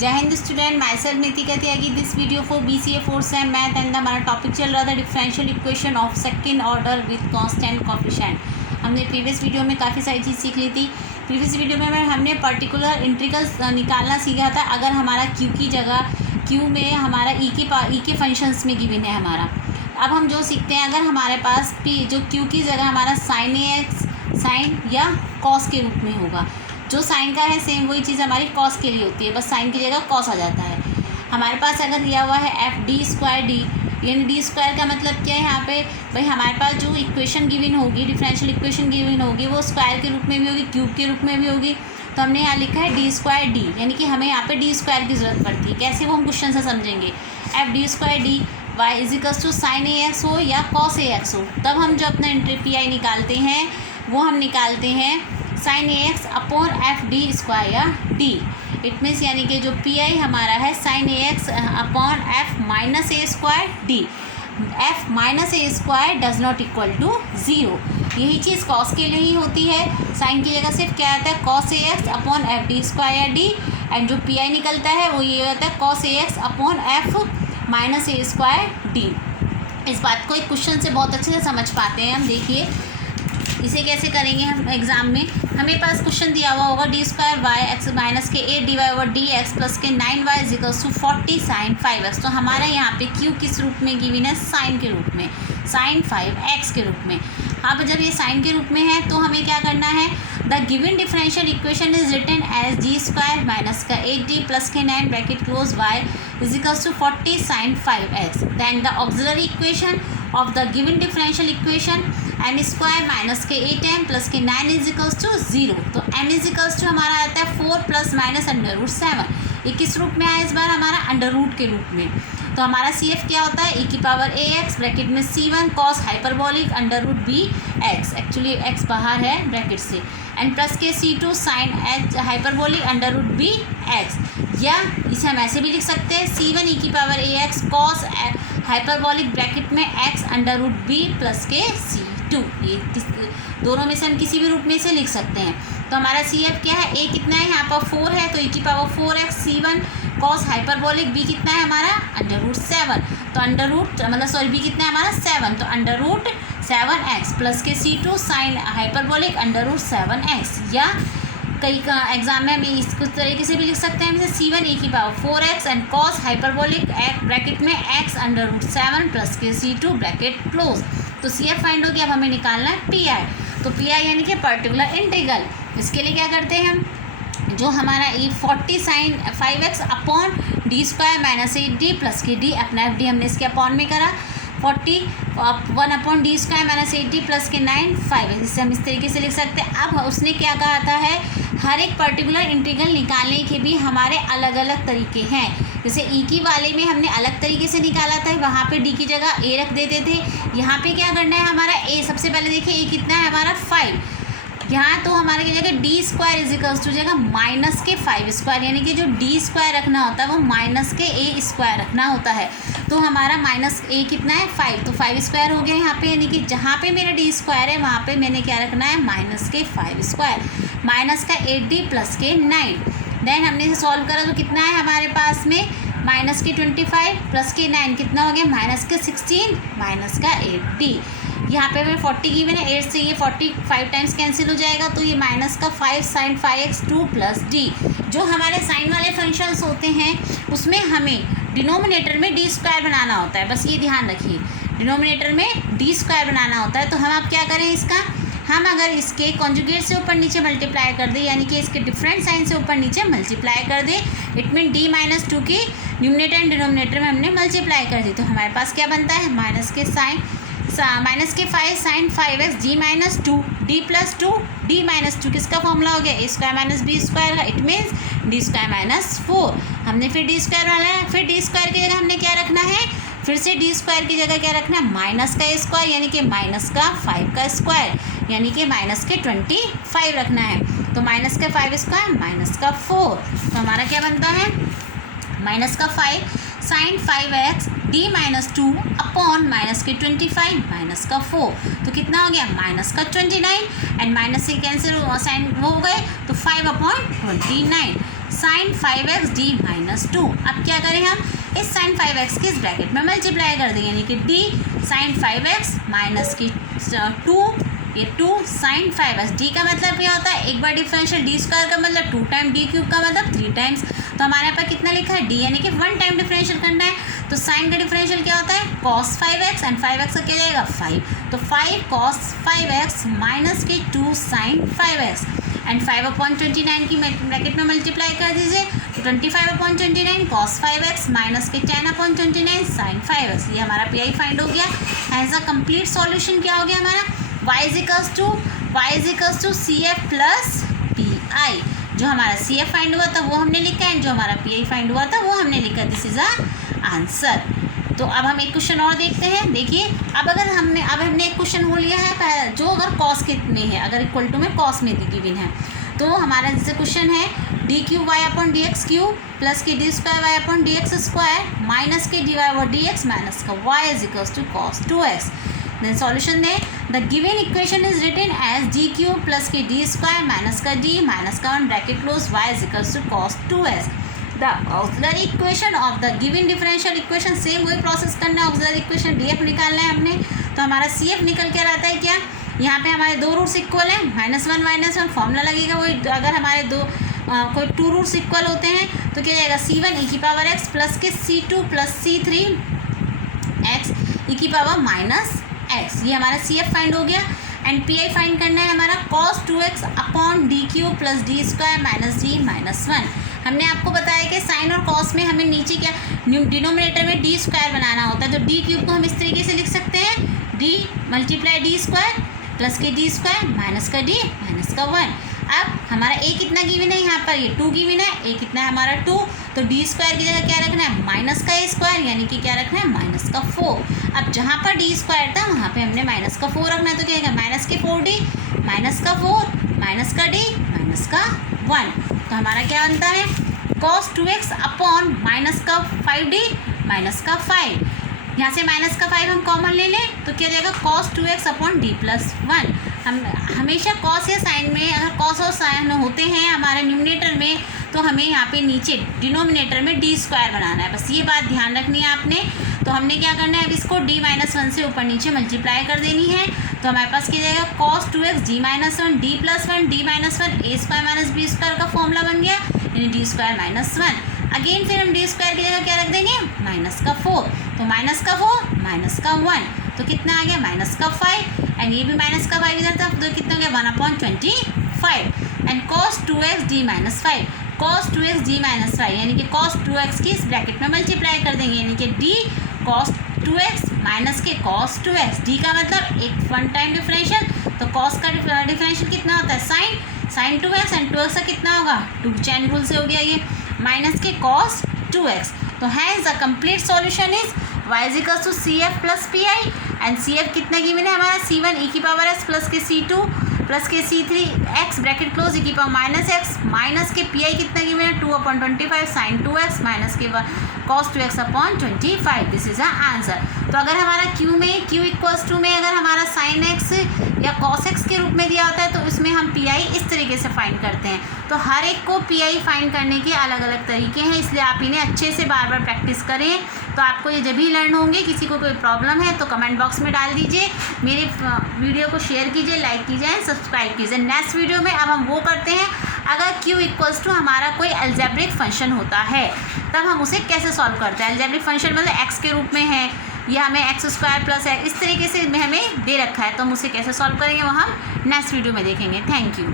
जय Hind student, my self Nitika Tyagi. This video for BCA 4th same math and हमारा topic चल रहा था differential equation of second order with constant coefficient. हमने previous video में काफ़ी सारी चीज़ सीख ली थी। प्रीवियस वीडियो में हमने पर्टिकुलर इंटीग्रल्स निकालना सीखा था। अगर हमारा क्यू की जगह क्यू में हमारा ई के फंक्शंस में गिवन है हमारा। अब हम जो सीखते हैं, अगर हमारे पास पी जो क्यू की जगह हमारा साइन AX साइन या कॉस के रूप में होगा। जो साइन का है सेम वही चीज़ हमारी कॉस के लिए होती है, बस साइन की जगह कॉस आ जाता है। हमारे पास अगर दिया हुआ है FD²D, यानी D² का मतलब क्या है यहाँ पे भाई, हमारे पास जो इक्वेशन गिवन होगी, डिफरेंशियल इक्वेशन गिवन होगी, वो स्क्वायर के रूप में भी होगी, क्यूब के रूप में भी होगी। तो हमने यहाँ लिखा है D²D, यानी कि हमें यहाँ पे D² की ज़रूरत पड़ती है। कैसे वो हम क्वेश्चन से समझेंगे। FD²D y equals to sine AX हो या कॉस AX हो, तब हम जो अपना PI निकालते हैं वो हम निकालते हैं साइन AX अपॉन FD² या D। इट मीन्स यानी कि जो PI हमारा है sine AX upon F-A² F-A² does not equal to 0। यही चीज़ कॉस के लिए ही होती है। साइन की जगह सिर्फ क्या आता है कॉस AX अपॉन FD² या D, एंड जो PI निकलता है वो ये होता है cos AX upon F-A² D। इस बात को एक क्वेश्चन से बहुत अच्छे से समझ पाते हैं हम। देखिए इसे कैसे करेंगे हम एग्जाम में। हमें पास क्वेश्चन दिया हुआ होगा D² y x माइनस के 8 प्लस के 9y इजिकल्स टू 40 साइन 5x। तो हमारा यहाँ पे क्यू किस रूप में गिवन है, साइन के रूप में, साइन 5x के रूप में। अब जब ये साइन के रूप में है तो हमें क्या करना है, the given differential equation is written as D² minus का 8D प्लस के 9 bracket close y equals to 40 sine 5x। Then the auxiliary equation of the given differential equation m² minus के 8m प्लस के 9 equals to 0। तो m equals to हमारा आता है 4 plus minus √7। ये किस रूप में आया इस बार, हमारा अंडर रूट के रूप में। तो हमारा CF क्या होता है, e⁴ax ब्रैकेट में C1 cos hyperbolic √bx, actually x बाहर है ब्रैकेट से, एंड प्लस के C2 sign h hyperbolic √bx। या इसे हम ऐसे भी लिख सकते हैं C1 e⁴ax cos hyperbolic bracket में x √b प्लस के C2। ये दोनों में से हम किसी भी रूप में इसे लिख सकते हैं। तो हमारा CF क्या है, a कितना है यहाँ पर 4 है, तो e⁴4x C1 cos hyperbolic b कितना है हमारा √7। तो b कितना है हमारा 7, तो √7x प्लस के C2 साइन हाइपरबोलिक √7x। या कई का एग्जाम में हम इसको तरीके से भी लिख सकते हैं, जैसे C1 e⁴x and cos hyperbolic bracket में x √7 प्लस के C2 ब्रैकेट क्लोज। तो CF फाइंड हो गया। अब हमें निकालना है PI। तो PI यानी कि पर्टिकुलर इंटीग्रल। इसके लिए क्या करते हैं हम, जो हमारा 40 sine 5x upon D² minus 8D plus के D अपना FD हमने इसके अपॉन में करा 41 upon D² minus 8D plus के 9 5x। इसे हम इस तरीके से लिख सकते हैं। अब उसने क्या कहा था है, हर एक पर्टिकुलर इंटीग्रल निकालने के भी हमारे अलग अलग तरीके हैं। जैसे ई की वाले में हमने अलग तरीके से निकाला था, वहाँ पे डी की जगह a रख देते थे। यहाँ पे क्या करना है हमारा a, सबसे पहले देखिए a कितना है हमारा 5, यहाँ तो हमारे की जगह D² इजिकल्स टू जगह माइनस के 5², यानी कि जो D² रखना होता है वो माइनस के a² रखना होता है। तो हमारा माइनस a कितना है 5, तो 5² हो गया यहाँ पे, यानी कि जहाँ पे मेरा D² है वहाँ पे मैंने क्या रखना है माइनस के 5² माइनस का 8D प्लस के 9। देन हमने इसे सॉल्व करा तो कितना है हमारे पास में माइनस के 25 प्लस के 9 कितना हो गया माइनस के 16 माइनस का 8D। यहाँ पे हमें 40 गिवन है, 8 से ये 45 टाइम्स कैंसिल हो जाएगा, तो ये माइनस का 5 साइन 5x 2 प्लस D। जो हमारे साइन वाले फंक्शंस होते हैं उसमें हमें डिनोमिनेटर में D² बनाना होता है, बस ये ध्यान रखिए, डिनोमिनेटर में D² बनाना होता है। तो हम अब क्या करें इसका, हम अगर इसके कॉन्जुगेट से ऊपर नीचे मल्टीप्लाई कर दें, यानी कि इसके डिफरेंट साइन से ऊपर नीचे मल्टीप्लाई कर दें, इट मीन D-2 की न्यूमरेटर एंड डिनोमिनेटर में हमने मल्टीप्लाई कर दी। तो हमारे पास क्या बनता है माइनस के 5 sign 5x D-2 D+2 D-2 किसका फॉर्मूला हो गया a² माइनस b² का, इट मीन्स D² - 4। हमने फिर D² वाला है, फिर D² की जगह हमने क्या रखना है, फिर से D² की जगह क्या रखना है माइनस का a² यानी कि माइनस का 5 का स्क्वायर, यानी कि माइनस के 25 रखना है। तो माइनस का 5² माइनस का 4, तो हमारा क्या बनता है माइनस का 5 sign 5x D-2 upon minus के 25 माइनस का 4, तो कितना हो गया माइनस का 29 एंड माइनस से कैंसिल साइन वो हो गए, तो 5 upon 29 sign 5x D minus 2। अब क्या करें हम, इस साइन 5x के इस ब्रैकेट में मल्टीप्लाई कर देंगे, यानी कि डी साइन 5x माइनस की 2, ये 2 साइन 5x। डी का मतलब क्या होता है, एक बार डिफरेंशियल डी स्क्वायर का मतलब 2 टाइम डी क्यूब का मतलब 3 टाइम्स। तो हमारे यहाँ पर कितना लिखा है, डी, यानी कि 1 टाइम डिफरेंशियल करना है। तो साइन का डिफरेंशियल क्या होता है, cos 5x, एंड 5x का क्या जाएगा 5, तो 5 cos 5x माइनस के 2 साइन 5x, एंड 5/29 की ब्रैकेट में मल्टीप्लाई कर दीजिए, तो 25/29 cos 5x माइनस के 10/29 साइन 5x। ये हमारा पी आई फाइंड हो गया। एज अ कंप्लीट सॉल्यूशन क्या हो गया हमारा, y is equals to C F plus P I. जो हमारा सी एफ फाइंड हुआ था वो हमने लिखा है, जो हमारा पी आई फाइंड हुआ था वो हमने लिखा। This is a answer. तो अब हम एक क्वेश्चन और देखते हैं। देखिए, अब हमने एक क्वेश्चन हो लिया है जो अगर कॉस में है, अगर इक्वल टू में कॉस में गिवन है, तो हमारा जैसे क्वेश्चन है D Q Y upon D X Q plus K D square Y upon D X square minus K D Y over D X minus का Y is equals to cos 2x। Then solution दें, the given equation is written as D Q plus K D square minus का D minus का 1 bracket close Y is equals to cos 2x। The auxiliary equation of the given differential equation, same वही process करना है। Auxiliary equation D F निकालना है हमने, तो हमारा सी एफ निकल के आता है क्या, यहाँ पे हमारे 2 रूट्स इक्वल हैं, -1 फॉर्मूला लगेगा वही। अगर हमारे कोई 2 रूट्स इक्वल होते हैं तो क्या जाएगा, c1 e की पावर x प्लस के c2 plus c3 x e की पावर माइनस x। ये हमारा सी एफ फाइंड हो गया। एंड पी आई फाइंड करना है हमारा cos 2x upon D Q plus D square minus D minus 1। हमने आपको बताया कि साइन और कॉस में हमें नीचे क्या डिनोमिनेटर में डी स्क्वायर बनाना होता है। तो डी क्यूब को हम इस तरीके से लिख सकते हैं, D multiply D square plus K D square minus का डी माइनस का 1। अब हमारा ए कितना गिवन है, यहाँ पर ये 2 गिवन है, ए कितना है हमारा 2, तो डी स्क्वायर की जगह क्या रखना है, माइनस का ए स्क्वायर, यानी कि क्या रखना है, माइनस का 4। अब जहाँ पर डी स्क्वायर था वहाँ पे हमने माइनस का 4 रखना है, तो क्या है, माइनस के 4d माइनस का 4 माइनस का d माइनस का 1। तो हमारा क्या बनता है, cos 2x अपॉन माइनस का 5d माइनस का 5। यहाँ से माइनस का 5 हम कॉमन ले लें तो क्या जाएगा, cos 2x upon d plus 1। हम हमेशा cos या साइन में, अगर cos और साइन होते हैं हमारे न्यूमिनेटर में, तो हमें यहाँ पे नीचे डिनोमिनेटर में डी स्क्वायर बनाना है। बस ये बात ध्यान रखनी है आपने। तो हमने क्या करना है, अब इसको d-1 से ऊपर नीचे मल्टीप्लाई कर देनी है। तो हमारे पास क्या जाएगा, cos 2x d-1 d plus 1 d-1 a square minus B square का फॉर्मूला बन गया, यानी डी स्क्वायर माइनस 1। अगेन फिर हम डी स्क्वायर की जगह क्या रख देंगे, माइनस का 4, तो माइनस का 4 माइनस का 1, तो कितना आ गया, माइनस का 5। एंड ये भी माइनस का 5 इधर था, तो कितना हो गया, 1/25। And cos 2x d-5, cos 2x d-5, यानी कि cos 2x की इस ब्रैकेट में मल्टीप्लाई कर देंगे, यानी कि d cos 2x माइनस के cos 2x। d का मतलब एक 1 टाइम डिफरेंशियल, तो cos का डिफरेंशियल कितना होता है, साइन 2x, एंड 2x का कितना होगा, 2 चैन रूल से हो गया ये, माइनस के cos 2x। तो hence the complete solution is y is equals to C F plus P I. And C F कितना गिवन है हमारा, c1 e की पावर x प्लस के c2 प्लस के c3 x bracket close e की power minus x minus के P I कितना given है, 2/25 साइन 2x माइनस के cos 2x upon 25। This is a answer. तो अगर हमारा q इक्वल्स टू में अगर हमारा साइन x या cos x के रूप में दिया होता है, तो इसमें हम पी आई इस तरीके से फाइंड करते हैं। तो हर एक को पी आई फाइंड करने के अलग अलग तरीके हैं, इसलिए आप इन्हें अच्छे से बार बार प्रैक्टिस करें, तो आपको ये जब भी लर्न होंगे। किसी को कोई प्रॉब्लम है तो कमेंट बॉक्स में डाल दीजिए, मेरे वीडियो को शेयर कीजिए, लाइक कीजिए, सब्सक्राइब कीजिए। नेक्स्ट वीडियो में अब हम वो करते हैं, अगर q इक्वल्स टू हमारा कोई अलजेब्रिक फंक्शन होता है तब हम उसे कैसे सॉल्व करते हैं। अलजेब्रिक फंक्शन मतलब x के रूप में है, या हमें x² प्लस है इस तरीके से हमें दे रखा है, तो हम उसे कैसे सॉल्व करेंगे वो हम नेक्स्ट वीडियो में देखेंगे। Thank you.